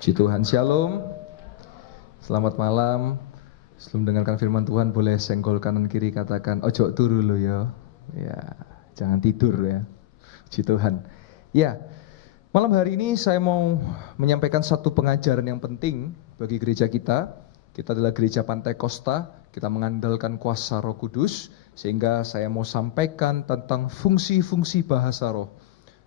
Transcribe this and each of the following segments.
Puji Tuhan, Shalom. Selamat malam. Sebelum mendengarkan firman Tuhan, boleh senggol kanan kiri katakan, ojo turu lo ya. Ya, jangan tidur ya. Puji Tuhan. Ya, malam hari ini saya mau menyampaikan satu pengajaran yang penting bagi gereja kita. Kita adalah gereja Pantai Kosta, kita mengandalkan kuasa Roh Kudus, sehingga saya mau sampaikan tentang fungsi-fungsi bahasa roh.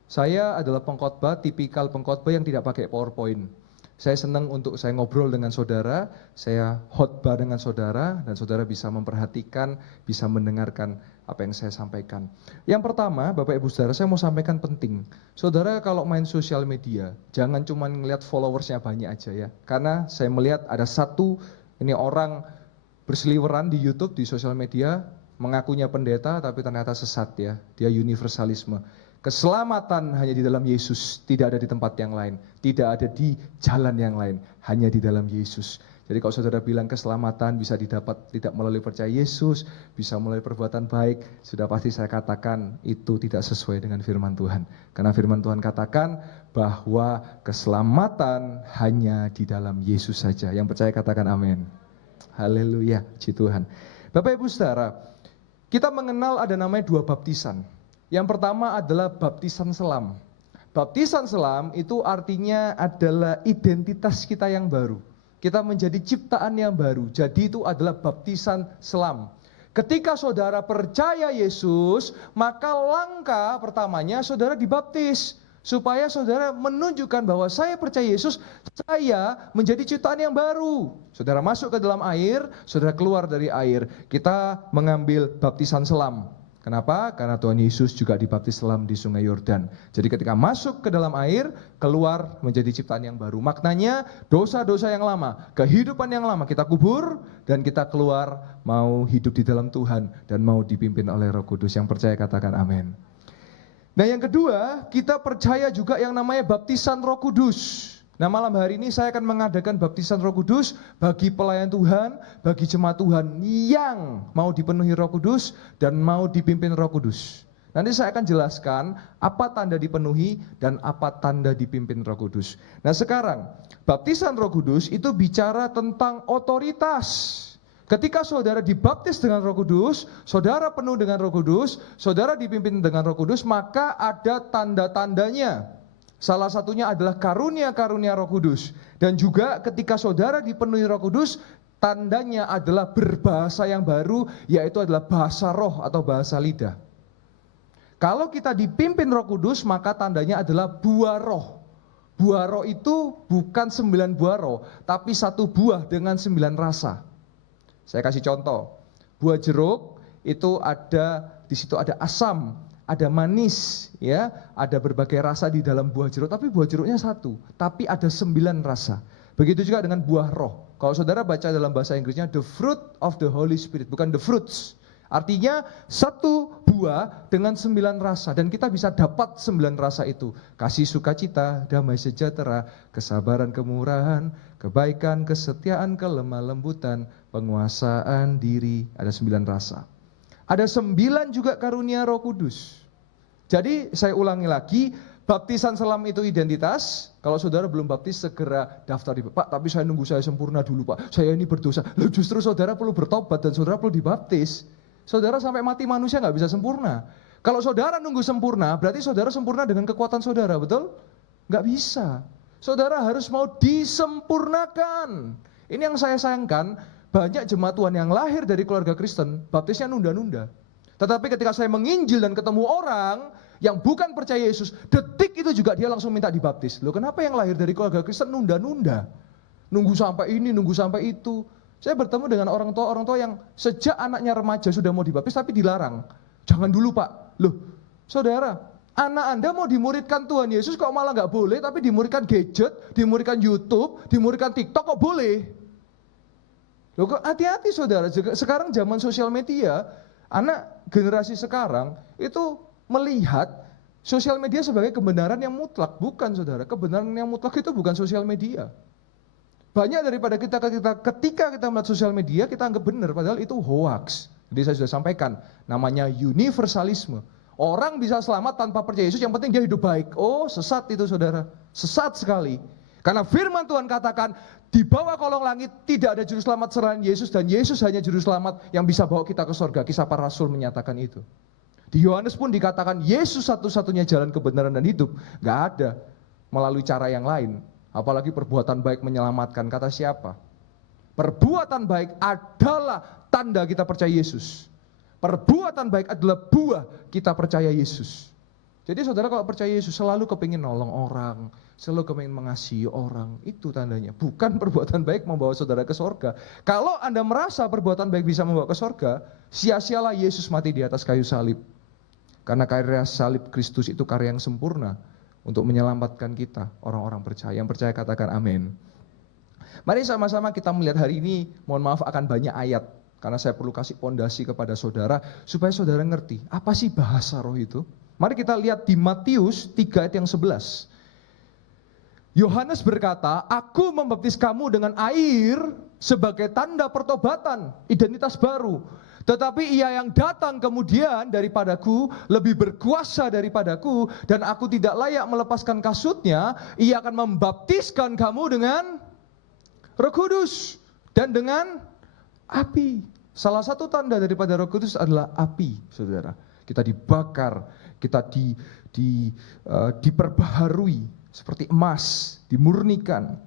Saya adalah pengkhotbah, tipikal pengkhotbah yang tidak pakai PowerPoint. Saya senang untuk saya ngobrol dengan saudara, saya khotbah dengan saudara, dan saudara bisa memperhatikan, bisa mendengarkan apa yang saya sampaikan. Yang pertama, Bapak Ibu Saudara, saya mau sampaikan penting. Saudara kalau main sosial media, jangan cuma ngelihat followersnya banyak aja ya. Karena saya melihat ada satu, ini orang berseliweran di YouTube, di sosial media, mengakunya pendeta, tapi ternyata sesat ya. Dia universalisme. Keselamatan hanya di dalam Yesus, tidak ada di tempat yang lain, tidak ada di jalan yang lain, hanya di dalam Yesus. Jadi kalau saudara bilang keselamatan bisa didapat tidak melalui percaya Yesus, bisa melalui perbuatan baik, sudah pasti saya katakan itu tidak sesuai dengan firman Tuhan. Karena firman Tuhan katakan bahwa keselamatan hanya di dalam Yesus saja. Yang percaya katakan amin. Haleluya, puji Tuhan. Bapak Ibu Saudara, kita mengenal ada namanya dua baptisan. Yang pertama adalah baptisan selam. Baptisan selam itu artinya adalah identitas kita yang baru. Kita menjadi ciptaan yang baru. Jadi itu adalah baptisan selam. Ketika saudara percaya Yesus, maka langkah pertamanya saudara dibaptis. Supaya saudara menunjukkan bahwa saya percaya Yesus, saya menjadi ciptaan yang baru. Saudara masuk ke dalam air, saudara keluar dari air. Kita mengambil baptisan selam. Kenapa? Karena Tuhan Yesus juga dibaptis selam di Sungai Yordan. Jadi ketika masuk ke dalam air, keluar menjadi ciptaan yang baru. Maknanya dosa-dosa yang lama, kehidupan yang lama kita kubur, dan kita keluar mau hidup di dalam Tuhan, dan mau dipimpin oleh Roh Kudus. Yang percaya katakan amin. Nah yang kedua, kita percaya juga yang namanya baptisan Roh Kudus. Nah malam hari ini saya akan mengadakan baptisan Roh Kudus bagi pelayan Tuhan, bagi jemaat Tuhan yang mau dipenuhi Roh Kudus dan mau dipimpin Roh Kudus. Nanti saya akan jelaskan apa tanda dipenuhi dan apa tanda dipimpin Roh Kudus. Nah sekarang, baptisan Roh Kudus itu bicara tentang otoritas. Ketika saudara dibaptis dengan Roh Kudus, saudara penuh dengan Roh Kudus, saudara dipimpin dengan Roh Kudus, maka ada tanda-tandanya. Salah satunya adalah karunia-karunia Roh Kudus. Dan juga ketika saudara dipenuhi Roh Kudus, tandanya adalah berbahasa yang baru, yaitu adalah bahasa roh atau bahasa lidah. Kalau kita dipimpin Roh Kudus, maka tandanya adalah buah roh. Buah roh itu bukan 9 buah roh, tapi satu buah dengan 9 rasa. Saya kasih contoh. Buah jeruk itu di situ ada asam, ada manis, ya, ada berbagai rasa di dalam buah jeruk, tapi buah jeruknya satu, tapi ada 9 rasa. Begitu juga dengan buah roh. Kalau saudara baca dalam bahasa Inggrisnya, the fruit of the Holy Spirit, bukan the fruits. Artinya satu buah dengan 9 rasa, dan kita bisa dapat 9 rasa itu. Kasih sukacita, damai sejahtera, kesabaran, kemurahan, kebaikan, kesetiaan, kelemah lembutan, penguasaan diri, ada 9 rasa. Ada 9 juga karunia Roh Kudus. Jadi saya ulangi lagi, baptisan selam itu identitas. Kalau saudara belum baptis, segera daftar di Pak, tapi saya nunggu saya sempurna dulu Pak, saya ini berdosa. Loh, justru saudara perlu bertobat dan saudara perlu dibaptis. Saudara sampai mati manusia nggak bisa sempurna. Kalau saudara nunggu sempurna, berarti saudara sempurna dengan kekuatan saudara, betul? Nggak bisa. Saudara harus mau disempurnakan. Ini yang saya sayangkan. Banyak jemaat Tuhan yang lahir dari keluarga Kristen, baptisnya nunda-nunda. Tetapi ketika saya menginjil dan ketemu orang yang bukan percaya Yesus, detik itu juga dia langsung minta dibaptis. Loh, kenapa yang lahir dari keluarga Kristen nunda-nunda? Nunggu sampai ini, nunggu sampai itu. Saya bertemu dengan orang tua yang sejak anaknya remaja sudah mau dibaptis tapi dilarang. Jangan dulu Pak. Loh, saudara, anak Anda mau dimuridkan Tuhan Yesus kok malah nggak boleh, tapi dimuridkan gadget, dimuridkan YouTube, dimuridkan TikTok kok boleh? Loh, hati-hati saudara, sekarang zaman sosial media, anak generasi sekarang itu melihat sosial media sebagai kebenaran yang mutlak. Bukan saudara, kebenaran yang mutlak itu bukan sosial media. Banyak daripada ketika kita melihat sosial media, kita anggap benar, padahal itu hoax. Jadi saya sudah sampaikan, namanya universalisme. Orang bisa selamat tanpa percaya Yesus, yang penting dia hidup baik. Oh, sesat itu saudara, sesat sekali. Karena firman Tuhan katakan, di bawah kolong langit tidak ada juru selamat selain Yesus, dan Yesus hanya juru selamat yang bisa bawa kita ke surga. Kisah para Rasul menyatakan itu. Di Yohanes pun dikatakan Yesus satu-satunya jalan kebenaran dan hidup. Gak ada melalui cara yang lain. Apalagi perbuatan baik menyelamatkan. Kata siapa? Perbuatan baik adalah tanda kita percaya Yesus. Perbuatan baik adalah buah kita percaya Yesus. Jadi saudara kalau percaya Yesus selalu kepingin nolong orang, selalu kepingin mengasihi orang, itu tandanya. Bukan perbuatan baik membawa saudara ke sorga. Kalau Anda merasa perbuatan baik bisa membawa ke sorga, sia-sialah Yesus mati di atas kayu salib. Karena karya salib Kristus itu karya yang sempurna untuk menyelamatkan kita, orang-orang percaya. Yang percaya katakan amin. Mari sama-sama kita melihat hari ini, mohon maaf akan banyak ayat. Karena saya perlu kasih pondasi kepada saudara, supaya saudara ngerti, apa sih bahasa roh itu? Mari kita lihat di Matius 3 ayat yang 11. Yohanes berkata, aku membaptis kamu dengan air sebagai tanda pertobatan, identitas baru. Tetapi ia yang datang kemudian daripadaku lebih berkuasa daripadaku, dan aku tidak layak melepaskan kasutnya. Ia akan membaptiskan kamu dengan Roh Kudus dan dengan api. Salah satu tanda daripada Roh Kudus adalah api, saudara. Kita dibakar, kita diperbaharui seperti emas, dimurnikan.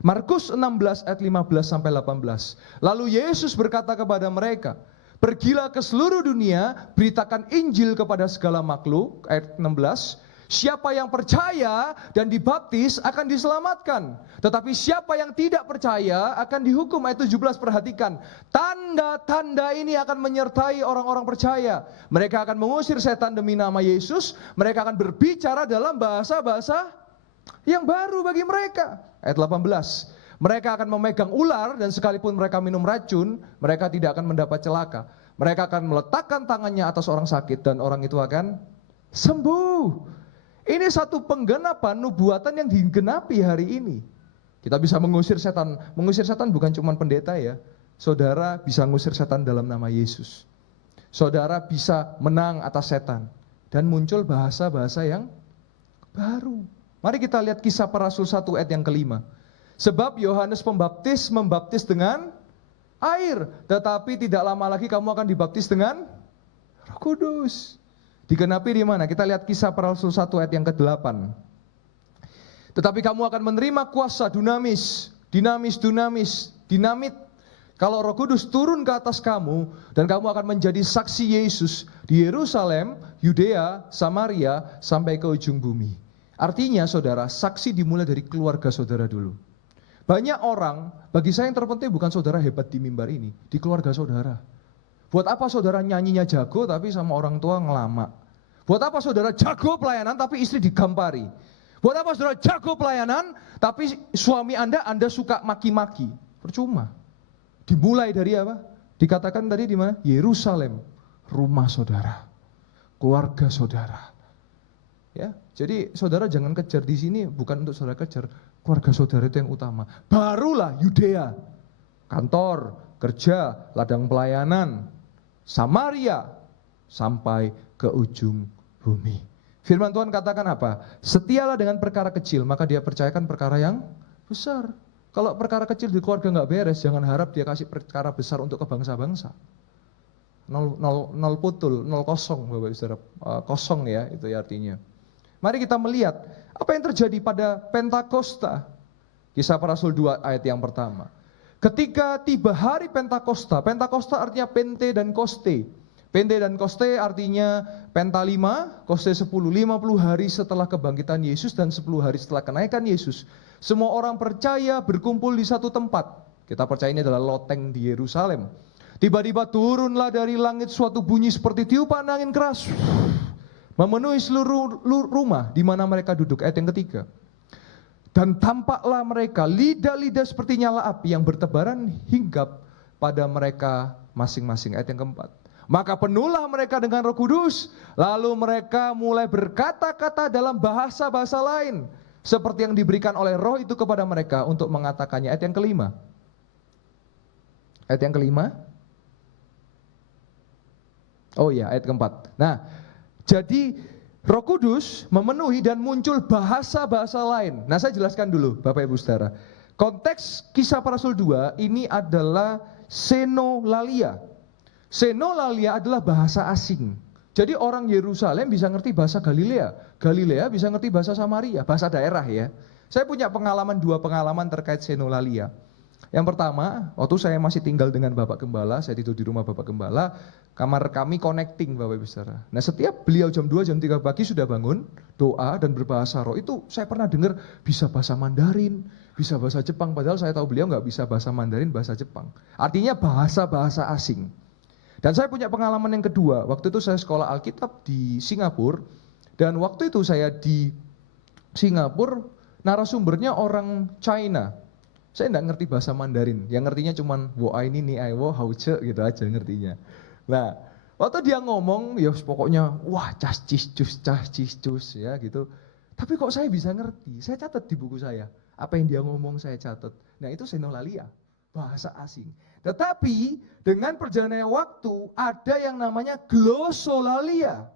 Markus 16 ayat 15 sampai 18. Lalu Yesus berkata kepada mereka, pergilah ke seluruh dunia, beritakan Injil kepada segala makhluk. Ayat 16. Siapa yang percaya dan dibaptis akan diselamatkan. Tetapi siapa yang tidak percaya akan dihukum. Ayat 17, perhatikan. Tanda-tanda ini akan menyertai orang-orang percaya. Mereka akan mengusir setan demi nama Yesus. Mereka akan berbicara dalam bahasa-bahasa yang baru bagi mereka. Ayat 18. Mereka akan memegang ular dan sekalipun mereka minum racun, mereka tidak akan mendapat celaka. Mereka akan meletakkan tangannya atas orang sakit dan orang itu akan sembuh. Ini satu penggenapan nubuatan yang digenapi hari ini. Kita bisa mengusir setan. Mengusir setan bukan cuma pendeta ya. Saudara bisa mengusir setan dalam nama Yesus. Saudara bisa menang atas setan. Dan muncul bahasa-bahasa yang baru. Mari kita lihat kisah para Rasul 1 ayat yang kelima. Sebab Yohanes Pembaptis membaptis dengan air. Tetapi tidak lama lagi kamu akan dibaptis dengan Roh Kudus. Digenapi di mana? Kita lihat kisah para Rasul 1 ayat yang ke-8. Tetapi kamu akan menerima kuasa dinamit. Kalau Roh Kudus turun ke atas kamu dan kamu akan menjadi saksi Yesus di Yerusalem, Yudea, Samaria sampai ke ujung bumi. Artinya saudara, saksi dimulai dari keluarga saudara dulu. Banyak orang, bagi saya yang terpenting bukan saudara hebat di mimbar ini, di keluarga saudara. Buat apa saudara nyanyinya jago tapi sama orang tua ngelama? Buat apa saudara jago pelayanan tapi istri digampari? Buat apa saudara jago pelayanan tapi suami Anda suka maki-maki? Percuma. Dimulai dari apa? Dikatakan tadi di mana? Yerusalem, rumah saudara, keluarga saudara. Ya, jadi saudara jangan kejar di sini, bukan untuk saudara kejar, keluarga saudara itu yang utama. Barulah Yudea, kantor, kerja, ladang pelayanan, Samaria, sampai ke ujung bumi. Firman Tuhan katakan apa? Setialah dengan perkara kecil, maka dia percayakan perkara yang besar. Kalau perkara kecil di keluarga nggak beres, jangan harap dia kasih perkara besar untuk ke bangsa-bangsa. Nol putul, 0 kosong, Bapak Ibu Saudara, kosong ya, itu ya artinya. Mari kita melihat apa yang terjadi pada Pentakosta. Kisah para Rasul 2 ayat yang pertama. Ketika tiba hari Pentakosta, Pentakosta artinya pente dan koste. Pente dan koste artinya penta 5, koste 10, 50 hari setelah kebangkitan Yesus dan 10 hari setelah kenaikan Yesus. Semua orang percaya berkumpul di satu tempat. Kita percaya ini adalah loteng di Yerusalem. Tiba-tiba turunlah dari langit suatu bunyi seperti tiupan angin keras. Memenuhi seluruh rumah di mana mereka duduk. Ayat yang ketiga. Dan tampaklah mereka lidah-lidah seperti nyala api yang bertebaran hinggap pada mereka masing-masing. Ayat yang keempat. Maka penuhlah mereka dengan Roh Kudus, lalu mereka mulai berkata-kata dalam bahasa-bahasa lain, seperti yang diberikan oleh Roh itu kepada mereka untuk mengatakannya. Ayat yang kelima. Ayat yang kelima. Oh ya, ayat keempat. Nah, jadi Roh Kudus memenuhi dan muncul bahasa-bahasa lain. Nah, saya jelaskan dulu Bapak Ibu Saudara. Konteks Kisah Para Rasul 2 ini adalah senolalia. Senolalia adalah bahasa asing. Jadi orang Yerusalem bisa ngerti bahasa Galilea, Galilea bisa ngerti bahasa Samaria, bahasa daerah ya. Saya punya dua pengalaman terkait senolalia. Yang pertama, waktu saya masih tinggal dengan Bapak Gembala, saya tidur di rumah Bapak Gembala, kamar kami connecting Bapak Ibu Saudara. Nah, setiap beliau jam 2, jam 3 pagi sudah bangun, doa dan berbahasa roh. Itu saya pernah dengar bisa bahasa Mandarin, bisa bahasa Jepang, padahal saya tahu beliau nggak bisa bahasa Mandarin, bahasa Jepang. Artinya bahasa-bahasa asing. Dan saya punya pengalaman yang kedua, waktu itu saya sekolah Alkitab di Singapura, dan waktu itu saya di Singapura, narasumbernya orang China. Saya enggak ngerti bahasa Mandarin, yang ngertinya cuman wo ini ni ai wo hao ce gitu aja ngertinya. Nah, waktu dia ngomong ya pokoknya wah cas cis cus ya gitu. Tapi kok saya bisa ngerti? Saya catat di buku saya. Apa yang dia ngomong saya catat. Nah, itu senolalia, bahasa asing. Tetapi dengan perjalanannya waktu ada yang namanya glosolalia.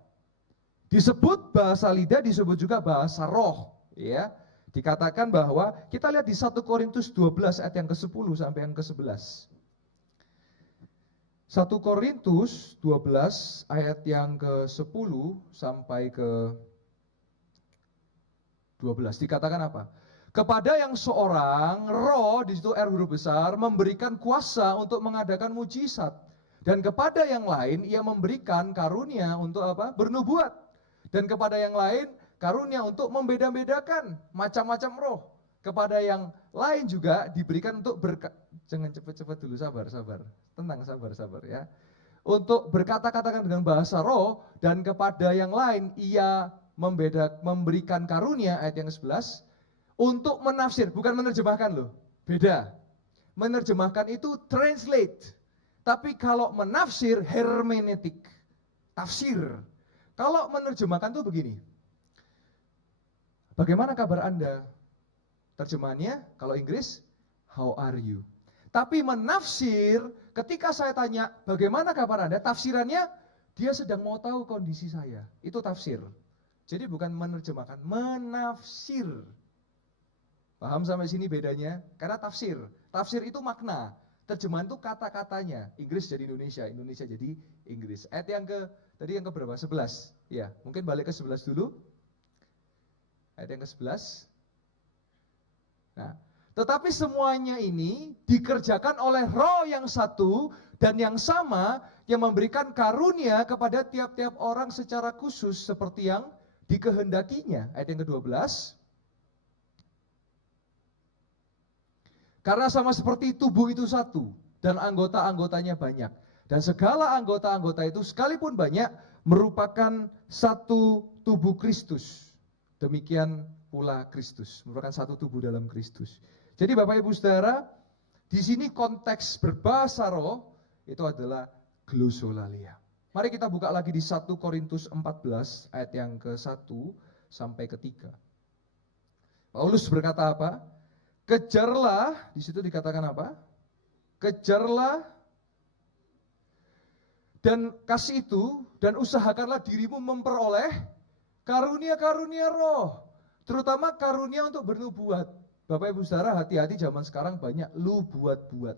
Disebut bahasa lidah, disebut juga bahasa roh, ya. Dikatakan bahwa kita lihat di 1 Korintus 12 ayat yang ke-10 sampai yang ke-11. 1 Korintus 12 ayat yang ke-10 sampai ke-12 dikatakan apa? Kepada yang seorang roh, di situ R huruf besar, memberikan kuasa untuk mengadakan mujizat. Dan kepada yang lain ia memberikan karunia untuk apa? Bernubuat. Dan kepada yang lain karunia untuk membeda-bedakan macam-macam roh. Kepada yang lain juga diberikan untuk jangan cepat-cepat dulu, sabar. Tenang, sabar ya. Untuk berkata-kata dengan bahasa roh, dan kepada yang lain ia memberikan karunia, ayat yang ke-11, untuk menafsir, bukan menerjemahkan loh. Beda. Menerjemahkan itu translate. Tapi kalau menafsir, hermeneutik. Tafsir. Kalau menerjemahkan itu begini. Bagaimana kabar Anda? Terjemahannya kalau Inggris, how are you? Tapi menafsir, ketika saya tanya bagaimana kabar Anda, tafsirannya dia sedang mau tahu kondisi saya. Itu tafsir. Jadi bukan menerjemahkan, menafsir. Paham sampai sini bedanya? Karena tafsir. Tafsir itu makna. Terjemahan itu kata-katanya. Inggris jadi Indonesia, Indonesia jadi Inggris. Ayat yang tadi yang ke berapa? 11. Ya, mungkin balik ke 11 dulu. Ayat yang ke-11. Nah, tetapi semuanya ini dikerjakan oleh roh yang satu dan yang sama yang memberikan karunia kepada tiap-tiap orang secara khusus seperti yang dikehendakinya. Ayat yang ke-12. Karena sama seperti tubuh itu satu dan anggota-anggotanya banyak. Dan segala anggota-anggota itu sekalipun banyak merupakan satu tubuh Kristus. Demikian pula Kristus, merupakan satu tubuh dalam Kristus. Jadi Bapak Ibu Saudara, di sini konteks berbahasa roh itu adalah glosolalia. Mari kita buka lagi di 1 Korintus 14 ayat yang ke-1 sampai ke-3. Paulus berkata apa? Kejarlah, di situ dikatakan apa? Kejarlah dan kasih itu dan usahakanlah dirimu memperoleh karunia-karunia roh, terutama karunia untuk bernubuat. Bapak Ibu Saudara, hati-hati zaman sekarang banyak lu buat-buat.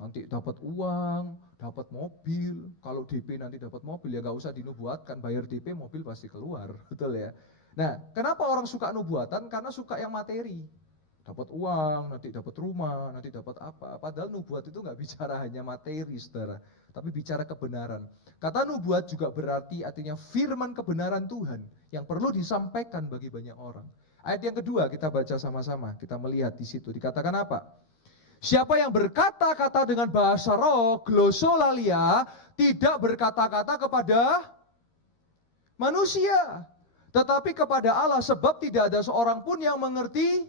Nanti dapat uang, dapat mobil. Kalau DP nanti dapat mobil ya nggak usah dinubuatkan, bayar DP mobil pasti keluar, betul ya. Nah, kenapa orang suka nubuatan? Karena suka yang materi. Dapat uang, nanti dapat rumah, nanti dapat apa. Padahal nubuat itu nggak bicara hanya materi, saudara, tapi bicara kebenaran. Kata nubuat juga berarti artinya firman kebenaran Tuhan yang perlu disampaikan bagi banyak orang. Ayat yang kedua kita baca sama-sama, kita melihat di situ dikatakan apa? Siapa yang berkata-kata dengan bahasa roh, glosolalia, tidak berkata-kata kepada manusia, tetapi kepada Allah, sebab tidak ada seorang pun yang mengerti,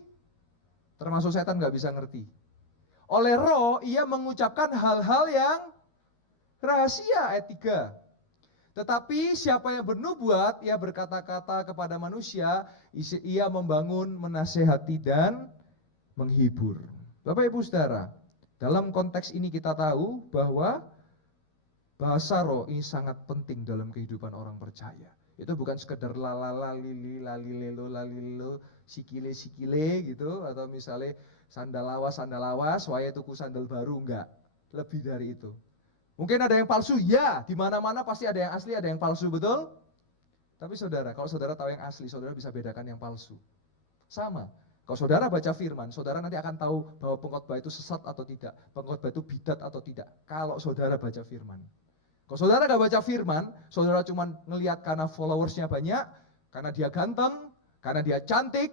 termasuk setan nggak bisa ngerti. Oleh roh ia mengucapkan hal-hal yang rahasia, ayat 3. Tetapi siapa yang bernubuat, ia berkata-kata kepada manusia, ia membangun, menasehati dan menghibur. Bapak Ibu Saudara, dalam konteks ini kita tahu bahwa bahasa roh ini sangat penting dalam kehidupan orang percaya. Itu bukan sekedar lalala lili lalilelo sikile gitu, atau misalnya sandal lawas waya tuku sandal baru, enggak. Lebih dari itu. Mungkin ada yang palsu, ya, di mana-mana pasti ada yang asli, ada yang palsu, betul? Tapi saudara, kalau saudara tahu yang asli, saudara bisa bedakan yang palsu. Sama. Kalau saudara baca firman, saudara nanti akan tahu bahwa pengkhotbah itu sesat atau tidak, pengkhotbah itu bidat atau tidak. Kalau saudara baca firman. Kalau saudara gak baca firman, saudara cuma ngelihat karena followersnya banyak, karena dia ganteng, karena dia cantik,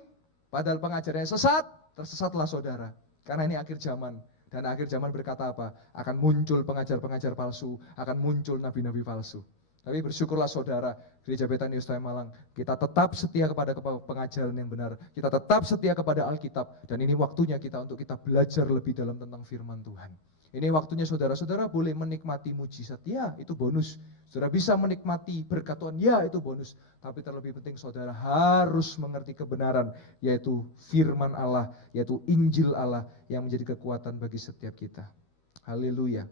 padahal pengajarannya sesat, tersesatlah saudara. Karena ini akhir zaman. Dan akhir zaman berkata apa? Akan muncul pengajar-pengajar palsu, akan muncul nabi-nabi palsu. Tapi bersyukurlah saudara, Gereja Betani Ustaya Malang, kita tetap setia kepada pengajaran yang benar, kita tetap setia kepada Alkitab, dan ini waktunya kita untuk kita belajar lebih dalam tentang firman Tuhan. Ini waktunya saudara-saudara boleh menikmati mujizat, ya itu bonus. Saudara bisa menikmati berkat Tuhan, ya itu bonus. Tapi terlebih penting saudara harus mengerti kebenaran, yaitu firman Allah, yaitu Injil Allah yang menjadi kekuatan bagi setiap kita. Haleluya.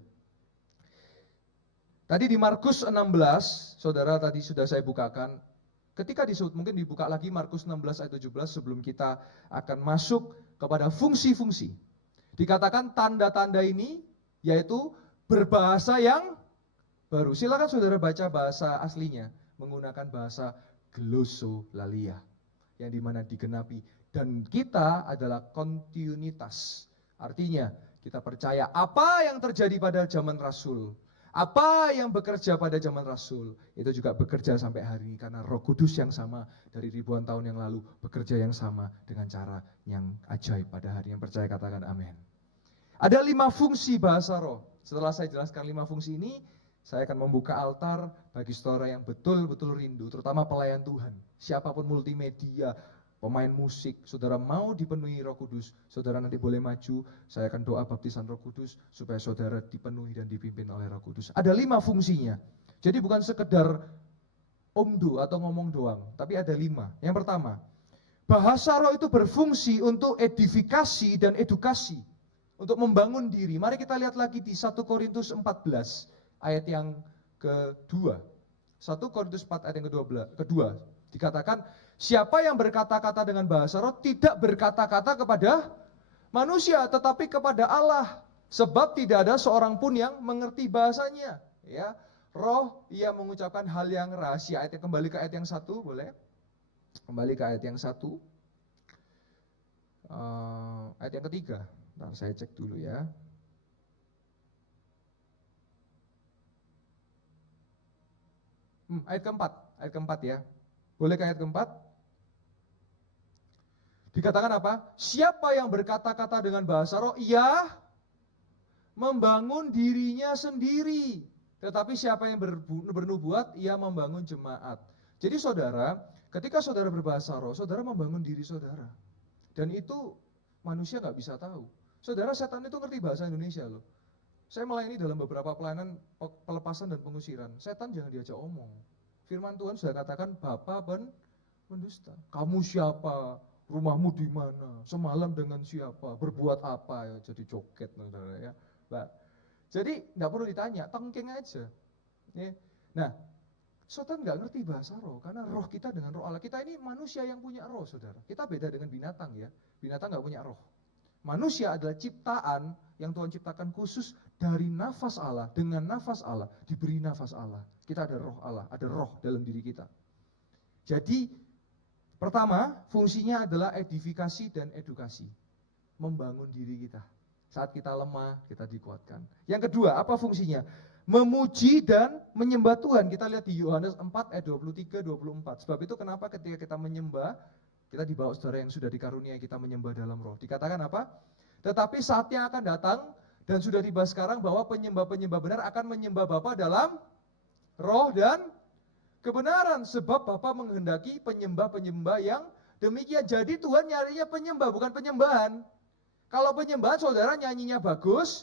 Tadi di Markus 16, saudara tadi sudah saya bukakan. Ketika disebut, mungkin dibuka lagi Markus 16 ayat 17 sebelum kita akan masuk kepada fungsi-fungsi. Dikatakan tanda-tanda ini yaitu berbahasa yang baru. Silakan saudara baca bahasa aslinya menggunakan bahasa glossolalia yang dimana digenapi. Dan kita adalah kontinuitas. Artinya kita percaya apa yang terjadi pada zaman Rasul, apa yang bekerja pada zaman Rasul, itu juga bekerja sampai hari ini. Karena Roh Kudus yang sama dari ribuan tahun yang lalu, bekerja yang sama dengan cara yang ajaib pada hari yang percaya katakan amin. Ada 5 fungsi bahasa roh. Setelah saya jelaskan 5 fungsi ini, saya akan membuka altar bagi saudara yang betul-betul rindu, terutama pelayan Tuhan. Siapapun multimedia, pemain musik, saudara mau dipenuhi Roh Kudus, saudara nanti boleh maju, saya akan doa baptisan Roh Kudus, supaya saudara dipenuhi dan dipimpin oleh Roh Kudus. Ada 5 fungsinya, jadi bukan sekedar omdo atau ngomong doang, tapi ada 5. Yang pertama, bahasa roh itu berfungsi untuk edifikasi dan edukasi, untuk membangun diri. Mari kita lihat lagi di 1 Korintus 14, ayat yang kedua. 1 Korintus 4 ayat yang kedua, dikatakan, siapa yang berkata-kata dengan bahasa roh tidak berkata-kata kepada manusia, tetapi kepada Allah. Sebab tidak ada seorang pun yang mengerti bahasanya. Ya, roh ia mengucapkan hal yang rahasia. Ayatnya kembali ke ayat yang 1, boleh? Kembali ke ayat yang 1. Ayat yang ketiga. Nah, saya cek dulu ya. Ayat keempat ya. Boleh ke ayat keempat? Dikatakan apa? Siapa yang berkata-kata dengan bahasa roh, ia membangun dirinya sendiri. Tetapi siapa yang bernubuat, ia membangun jemaat. Jadi saudara, ketika saudara berbahasa roh, saudara membangun diri saudara. Dan itu manusia nggak bisa tahu. Saudara, setan itu ngerti bahasa Indonesia loh. Saya melayani dalam beberapa pelayanan pelepasan dan pengusiran. Setan jangan diajak omong. Firman Tuhan sudah katakan, Bapa pendusta. Kamu siapa? Rumahmu di mana? Semalam dengan siapa? Berbuat apa? Ya, jadi joget, saudara ya. Jadi nggak perlu ditanya, tengking aja. Ya. Nah, setan nggak ngerti bahasa roh, karena roh kita dengan roh Allah. Kita ini manusia yang punya roh, saudara. Kita beda dengan binatang ya. Binatang nggak punya roh. Manusia adalah ciptaan yang Tuhan ciptakan khusus dari nafas Allah. Dengan nafas Allah, diberi nafas Allah. Kita ada roh Allah, ada roh dalam diri kita. Jadi, pertama, fungsinya adalah edifikasi dan edukasi. Membangun diri kita. Saat kita lemah, kita dikuatkan. Yang kedua, apa fungsinya? Memuji dan menyembah Tuhan. Kita lihat di Yohanes 4 ayat 23-24. Sebab itu kenapa ketika kita menyembah, kita dibawa saudara yang sudah dikaruniai, kita menyembah dalam roh. Dikatakan apa? Tetapi saatnya akan datang, dan sudah tiba sekarang bahwa penyembah-penyembah benar akan menyembah Bapa dalam roh dan kebenaran. Sebab Bapa menghendaki penyembah-penyembah yang demikian. Jadi Tuhan nyarinya penyembah, bukan penyembahan. Kalau penyembahan saudara nyanyinya bagus,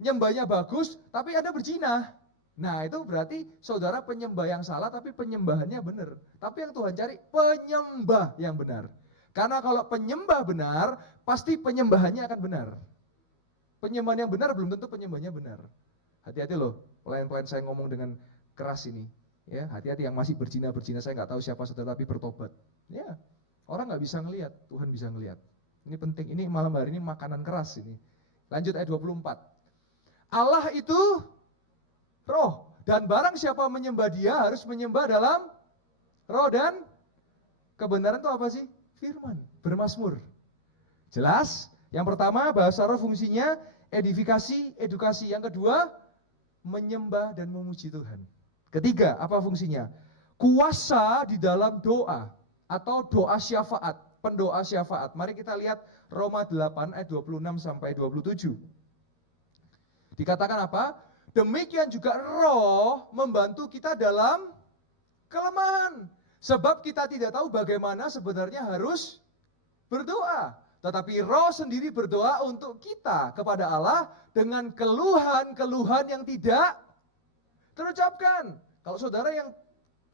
nyembahnya bagus, tapi Anda berzina. Nah itu berarti saudara penyembah yang salah, tapi penyembahannya benar. Tapi yang Tuhan cari penyembah yang benar. Karena kalau penyembah benar, pasti penyembahannya akan benar. Penyembahan yang benar belum tentu penyembahnya benar. Hati-hati loh, pelayan-pelayan saya ngomong dengan keras ini. Ya, hati-hati yang masih berzina, saya nggak tahu siapa saudara tapi bertobat. Ya, orang nggak bisa ngelihat, Tuhan bisa ngelihat. Ini penting, ini malam hari ini makanan keras ini. Lanjut ayat 24. Allah itu roh, dan barang siapa menyembah dia harus menyembah dalam roh dan kebenaran. Itu apa sih? Firman, bermazmur. Jelas? Yang pertama, bahasa roh fungsinya edifikasi, edukasi. Yang kedua, menyembah dan memuji Tuhan. Ketiga, apa fungsinya? Kuasa di dalam doa atau doa syafaat, pendoa syafaat. Mari kita lihat Roma 8 ayat 26 sampai 27. Dikatakan apa? Demikian juga roh membantu kita dalam kelemahan. Sebab kita tidak tahu bagaimana sebenarnya harus berdoa. Tetapi roh sendiri berdoa untuk kita kepada Allah dengan keluhan-keluhan yang tidak terucapkan. Kalau saudara yang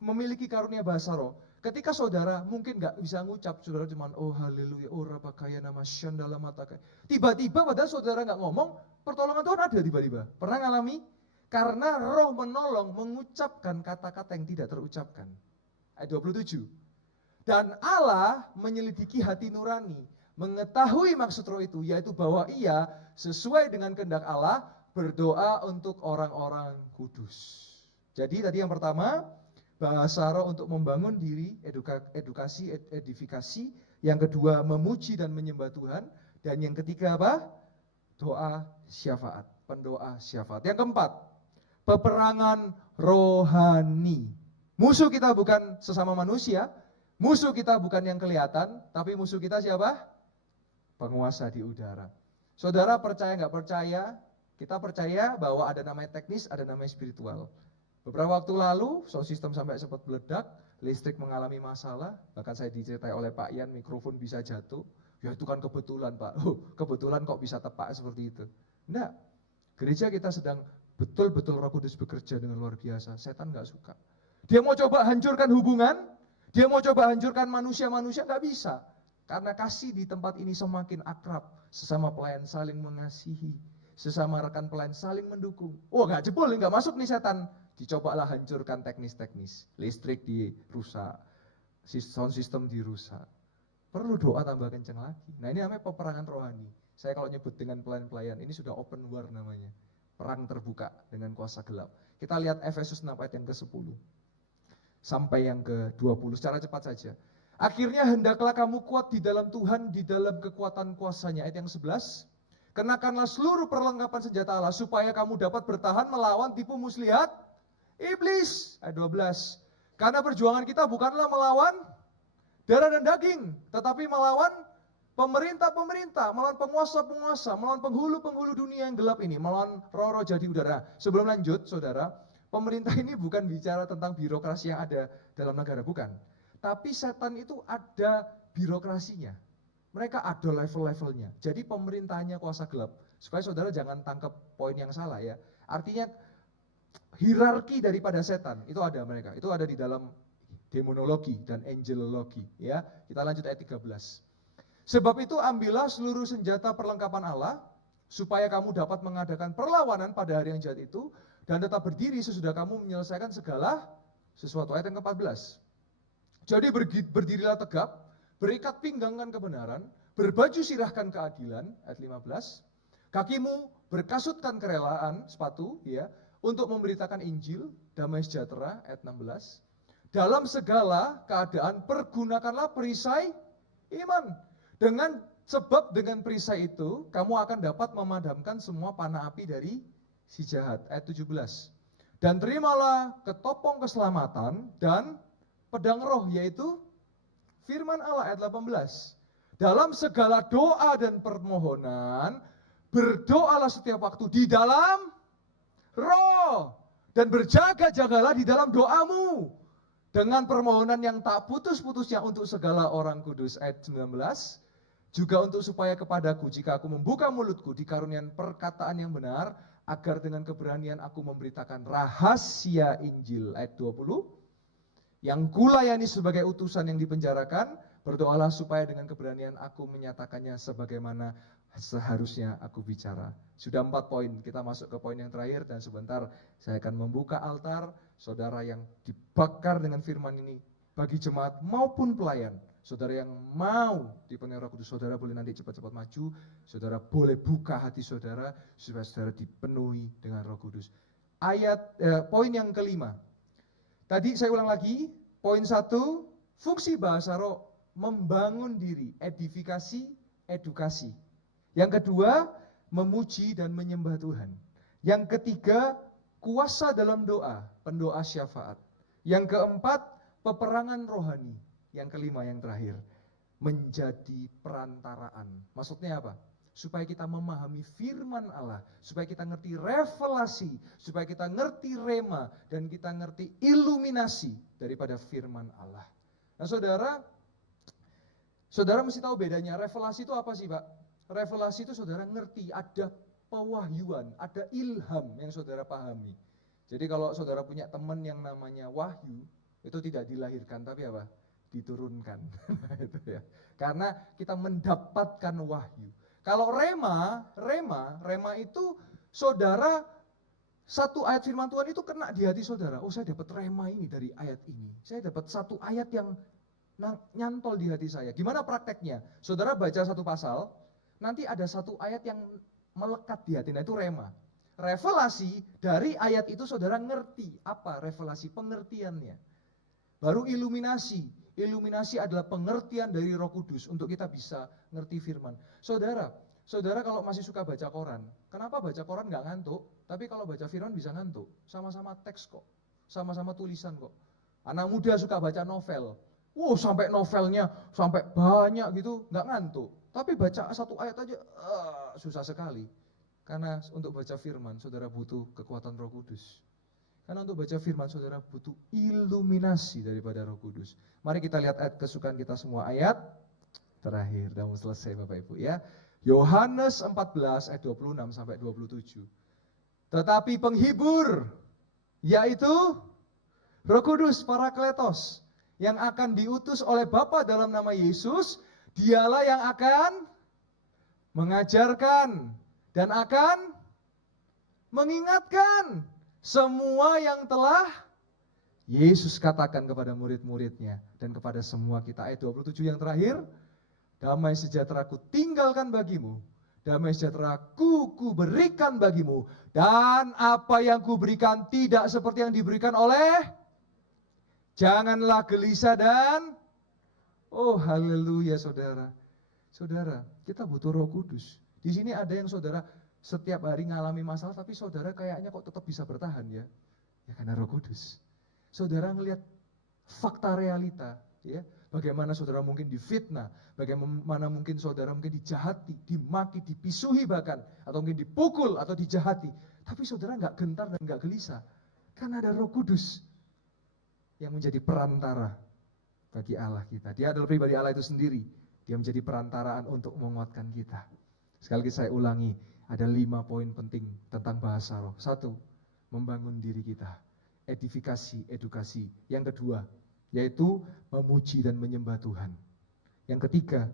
memiliki karunia bahasa roh, ketika saudara mungkin nggak bisa ngucap, saudara cuma oh haleluya, oh rabakaya nama syandala mata. Tiba-tiba padahal saudara nggak ngomong, pertolongan Tuhan ada tiba-tiba. Pernah ngalami? Karena roh menolong mengucapkan kata-kata yang tidak terucapkan. Ayat 27. Dan Allah menyelidiki hati nurani, mengetahui maksud roh itu, yaitu bahwa ia sesuai dengan kehendak Allah berdoa untuk orang-orang kudus. Jadi tadi yang pertama, bahasa roh untuk membangun diri, edukasi, edifikasi. Yang kedua, memuji dan menyembah Tuhan. Dan yang ketiga apa? Doa syafaat, pendoa syafaat. Yang keempat, peperangan rohani. Musuh kita bukan sesama manusia, musuh kita bukan yang kelihatan, tapi musuh kita siapa? Penguasa di udara. Saudara percaya nggak percaya? Kita percaya bahwa ada namanya teknis, ada namanya spiritual. Beberapa waktu lalu, sound system sampai sempat meledak, listrik mengalami masalah, bahkan saya diceritai oleh Pak Ian, mikrofon bisa jatuh. Ya itu kan kebetulan Pak, kebetulan kok bisa tepat seperti itu. Enggak, gereja kita sedang betul-betul Roh Kudus bekerja dengan luar biasa, setan nggak suka. Dia mau coba hancurkan hubungan, dia mau coba hancurkan manusia-manusia, nggak bisa. Karena kasih di tempat ini semakin akrab, sesama pelayan saling mengasihi, sesama rekan pelayan saling mendukung. Oh nggak jebol, nggak masuk nih setan. Dicobalah hancurkan teknis-teknis, listrik dirusak, sound system dirusak. Perlu doa tambah kenceng lagi. Nah ini namanya peperangan rohani. Saya kalau nyebut dengan pelayan-pelayan, ini sudah open war namanya. Perang terbuka dengan kuasa gelap. Kita lihat Efesus 6 ayat yang ke-10 sampai yang ke-20 secara cepat saja. Akhirnya hendaklah kamu kuat di dalam Tuhan, di dalam kekuatan kuasanya. Ayat yang 11. Kenakanlah seluruh perlengkapan senjata Allah supaya kamu dapat bertahan melawan tipu muslihat iblis. Ayat 12. Karena perjuangan kita bukanlah melawan darah dan daging, tetapi melawan pemerintah-pemerintah, melawan penguasa-penguasa, melawan penghulu-penghulu dunia yang gelap ini, melawan roh-roh jadi udara. Sebelum lanjut, saudara, pemerintah ini bukan bicara tentang birokrasi yang ada dalam negara, bukan. Tapi setan itu ada birokrasinya. Mereka ada level-levelnya. Jadi pemerintahnya kuasa gelap. Supaya saudara jangan tangkap poin yang salah ya. Artinya hierarki daripada setan itu ada mereka. Itu ada di dalam demonologi dan angelologi ya. Kita lanjut ayat 13. Sebab itu ambillah seluruh senjata perlengkapan Allah supaya kamu dapat mengadakan perlawanan pada hari yang jahat itu dan tetap berdiri sesudah kamu menyelesaikan segala sesuatu. Ayat yang ke-14. Jadi berdirilah tegap, berikat pinggangkan kebenaran, berbaju sirahkan keadilan. Ayat 15. Kakimu berkasutkan kerelaan, sepatu ya, untuk memberitakan Injil, damai sejahtera. Ayat 16. Dalam segala keadaan pergunakanlah perisai iman. Sebab dengan perisai itu kamu akan dapat memadamkan semua panah api dari si jahat. Ayat 17. Dan terimalah ketopong keselamatan dan pedang roh, yaitu firman Allah. Ayat 18. Dalam segala doa dan permohonan berdoalah setiap waktu di dalam roh dan berjaga-jagalah di dalam doamu dengan permohonan yang tak putus-putusnya untuk segala orang kudus. Ayat 19. Juga untuk supaya kepadaku jika aku membuka mulutku dikarunian perkataan yang benar, agar dengan keberanian aku memberitakan rahasia Injil. Ayat 20. Yang kulayani sebagai utusan yang dipenjarakan, berdoalah supaya dengan keberanian aku menyatakannya sebagaimana seharusnya aku bicara. Sudah 4 poin, kita masuk ke poin yang terakhir dan sebentar saya akan membuka altar saudara yang dibakar dengan firman ini, bagi jemaat maupun pelayan, saudara yang mau dipenuhi Roh Kudus, saudara boleh nanti cepat-cepat maju, saudara boleh buka hati saudara, supaya saudara dipenuhi dengan Roh Kudus. Poin yang kelima, tadi saya ulang lagi, poin 1, fungsi bahasa roh, membangun diri, edifikasi, edukasi. Yang kedua, memuji dan menyembah Tuhan. Yang ketiga, kuasa dalam doa, pendoa syafaat. Yang keempat, peperangan rohani. Yang kelima, yang terakhir, menjadi perantaraan. Maksudnya apa? Supaya kita memahami firman Allah, supaya kita ngerti revelasi, supaya kita ngerti rema, dan kita ngerti iluminasi daripada firman Allah. Nah saudara mesti tahu bedanya. Revelasi itu apa sih, Pak? Revelasi itu saudara ngerti, ada pewahyuan, ada ilham yang saudara pahami. Jadi kalau saudara punya teman yang namanya Wahyu, itu tidak dilahirkan, tapi apa? Diturunkan. Itu ya. Karena kita mendapatkan wahyu. Kalau rema itu saudara, satu ayat firman Tuhan itu kena di hati saudara. Oh, saya dapat rema ini dari ayat ini. Saya dapat satu ayat yang nyantol di hati saya. Gimana prakteknya? Saudara baca satu pasal, nanti ada satu ayat yang melekat di hati. Nah, itu rema. Revelasi dari ayat itu saudara ngerti apa revelasi, pengertiannya. Baru iluminasi. Iluminasi adalah pengertian dari Roh Kudus untuk kita bisa ngerti firman. Saudara kalau masih suka baca koran, kenapa baca koran nggak ngantuk? Tapi kalau baca firman bisa ngantuk. Sama-sama teks kok, sama-sama tulisan kok. Anak muda suka baca novel. Sampai novelnya sampai banyak gitu, nggak ngantuk. Tapi baca satu ayat aja susah sekali. Karena untuk baca firman, saudara butuh kekuatan Roh Kudus. Karena untuk baca firman, saudara butuh iluminasi daripada Roh Kudus. Mari kita lihat ayat kesukaan kita semua. Ayat terakhir, udah mau selesai Bapak Ibu ya. Yohanes 14 ayat 26 sampai 27. Tetapi penghibur, yaitu Roh Kudus, Parakletos, yang akan diutus oleh Bapa dalam nama Yesus, dialah yang akan mengajarkan dan akan mengingatkan semua yang telah Yesus katakan kepada murid-muridnya dan kepada semua kita. Ayat 27 yang terakhir, damai sejahtera-Ku tinggalkan bagimu, damai sejahtera-Ku berikan bagimu, dan apa yang Ku berikan tidak seperti yang diberikan oleh, janganlah gelisah dan, oh haleluya saudara. Saudara, kita butuh Roh Kudus. Di sini ada yang saudara setiap hari ngalami masalah, tapi saudara kayaknya kok tetap bisa bertahan ya. Ya karena Roh Kudus. Saudara ngelihat fakta realita, ya. Bagaimana saudara mungkin difitnah, bagaimana mungkin saudara mungkin dijahati, dimaki, dipisuhi bahkan, atau mungkin dipukul atau dijahati. Tapi saudara nggak gentar dan nggak gelisah, karena ada Roh Kudus yang menjadi perantara bagi Allah kita. Dia adalah pribadi Allah itu sendiri. Dia menjadi perantaraan untuk menguatkan kita. Sekali lagi saya ulangi, ada 5 poin penting tentang bahasa roh. 1, membangun diri kita. Edifikasi, edukasi. Yang kedua, yaitu memuji dan menyembah Tuhan. Yang ketiga,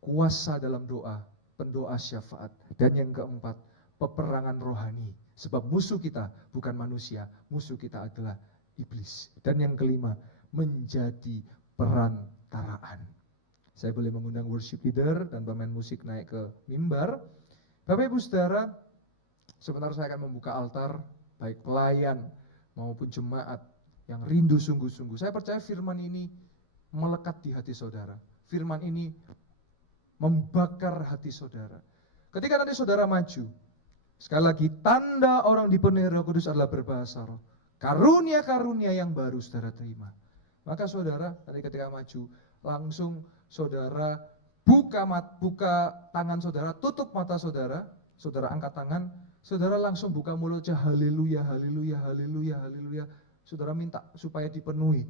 kuasa dalam doa, pendoa syafaat. Dan yang keempat, peperangan rohani. Sebab musuh kita bukan manusia, musuh kita adalah iblis. Dan yang kelima, menjadi perantaraan. Saya boleh mengundang worship leader dan pemain musik naik ke mimbar. Bapak Ibu Saudara, sebentar saya akan membuka altar, baik pelayan maupun jemaat yang rindu sungguh-sungguh. Saya percaya firman ini melekat di hati saudara. Firman ini membakar hati saudara. Ketika nanti saudara maju, sekali lagi, tanda orang dipenuhi Roh Kudus adalah berbahasa roh. Karunia-karunia yang baru saudara terima. Maka saudara, nanti ketika maju, langsung saudara buka tangan saudara, tutup mata saudara, saudara angkat tangan, saudara langsung buka mulutnya, haleluya, haleluya, haleluya, haleluya. Saudara minta supaya dipenuhi.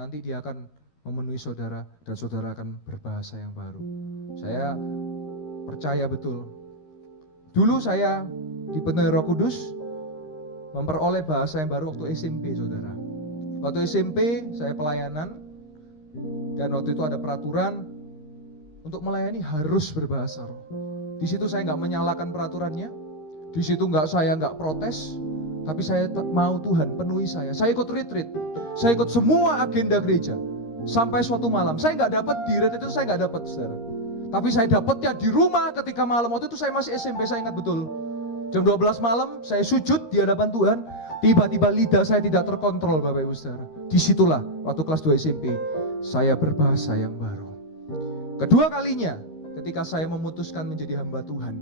Nanti dia akan memenuhi saudara dan saudara akan berbahasa yang baru. Saya percaya betul. Dulu saya dipenuhi Roh Kudus, memperoleh bahasa yang baru waktu SMP, saudara. Waktu SMP saya pelayanan, dan waktu itu ada peraturan untuk melayani harus berbahasa roh. Di situ saya nggak menyalahkan peraturannya, di situ saya nggak protes, Tapi saya mau Tuhan penuhi saya. Saya ikut retreat. Saya ikut semua agenda gereja. Sampai suatu malam. Saya nggak dapat di retreat itu, saya nggak dapat, saudara. Tapi saya dapatnya di rumah ketika malam. Waktu itu saya masih SMP, saya ingat betul. Jam 12 malam, saya sujud di hadapan Tuhan. Tiba-tiba lidah saya tidak terkontrol, Bapak Ibu Saudara. Disitulah, waktu kelas 2 SMP, saya berbahasa yang baru. Kedua kalinya, ketika saya memutuskan menjadi hamba Tuhan.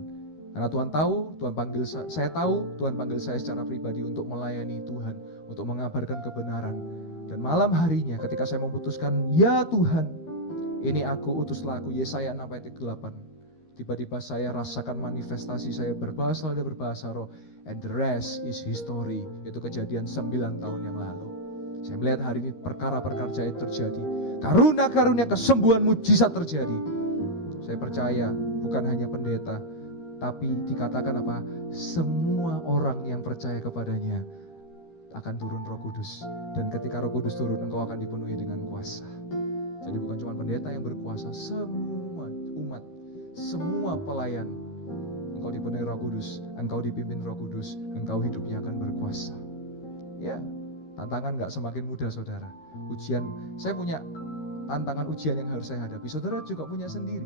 Karena Tuhan tahu, Tuhan panggil saya tahu, Tuhan panggil saya secara pribadi untuk melayani Tuhan, untuk mengabarkan kebenaran. Dan malam harinya ketika saya memutuskan, ya Tuhan, ini aku utuslah aku, Yesaya 6 ayat 8. Tiba-tiba saya rasakan manifestasi, saya berbahasa roh, and the rest is history. Itu kejadian 9 tahun yang lalu. Saya melihat hari ini perkara-perkara jahit terjadi. Karunia-karunia kesembuhan mujizat terjadi. Saya percaya bukan hanya pendeta, tapi dikatakan apa? Semua orang yang percaya kepadanya akan turun Roh Kudus. Dan ketika Roh Kudus turun, engkau akan dipenuhi dengan kuasa. Jadi bukan cuma pendeta yang berkuasa, semua umat, semua pelayan. Engkau dipenuhi Roh Kudus, engkau dipimpin Roh Kudus, engkau hidupnya akan berkuasa. Ya, tantangan gak semakin mudah, saudara. Ujian, saya punya tantangan ujian yang harus saya hadapi. Saudara juga punya sendiri.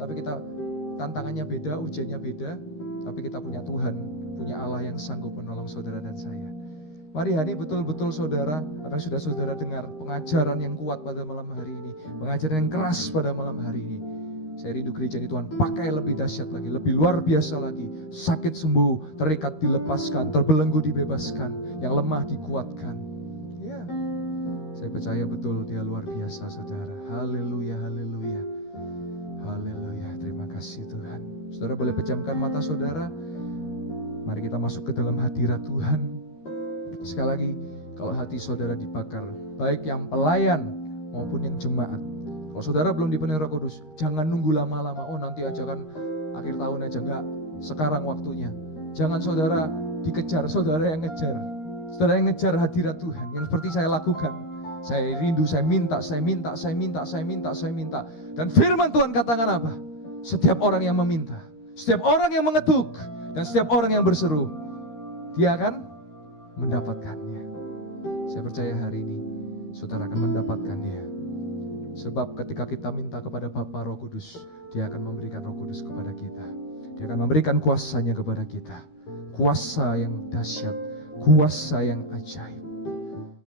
Tapi kita tantangannya beda, ujiannya beda. Tapi kita punya Tuhan, punya Allah yang sanggup menolong saudara dan saya. Mari hari betul-betul saudara, apa yang sudah saudara dengar, pengajaran yang kuat pada malam hari ini, pengajaran yang keras pada malam hari ini. Saya rindu gereja ini Tuhan pakai lebih dahsyat lagi, lebih luar biasa lagi. Sakit sembuh, terikat dilepaskan, terbelenggu dibebaskan, yang lemah dikuatkan. Ya, saya percaya betul dia luar biasa, saudara. Haleluya, haleluya, haleluya. Terima kasih Tuhan. Saudara boleh pejamkan mata saudara. Mari kita masuk ke dalam hadirat Tuhan. Sekali lagi, kalau hati saudara dibakar, baik yang pelayan maupun yang jemaat. Kalau saudara belum dipenuhi Roh Kudus, jangan nunggu lama-lama. Oh nanti aja kan, akhir tahun aja. Enggak, sekarang waktunya. Jangan saudara dikejar, saudara yang ngejar. Saudara yang ngejar hadirat Tuhan, yang seperti saya lakukan. Saya rindu, saya minta. Dan firman Tuhan katakan apa? Setiap orang yang meminta, setiap orang yang mengetuk, dan setiap orang yang berseru, dia akan mendapatkannya. Saya percaya hari ini saudara akan mendapatkannya. Sebab ketika kita minta kepada Bapa Roh Kudus, dia akan memberikan Roh Kudus kepada kita. Dia akan memberikan kuasanya kepada kita. Kuasa yang dahsyat, kuasa yang ajaib.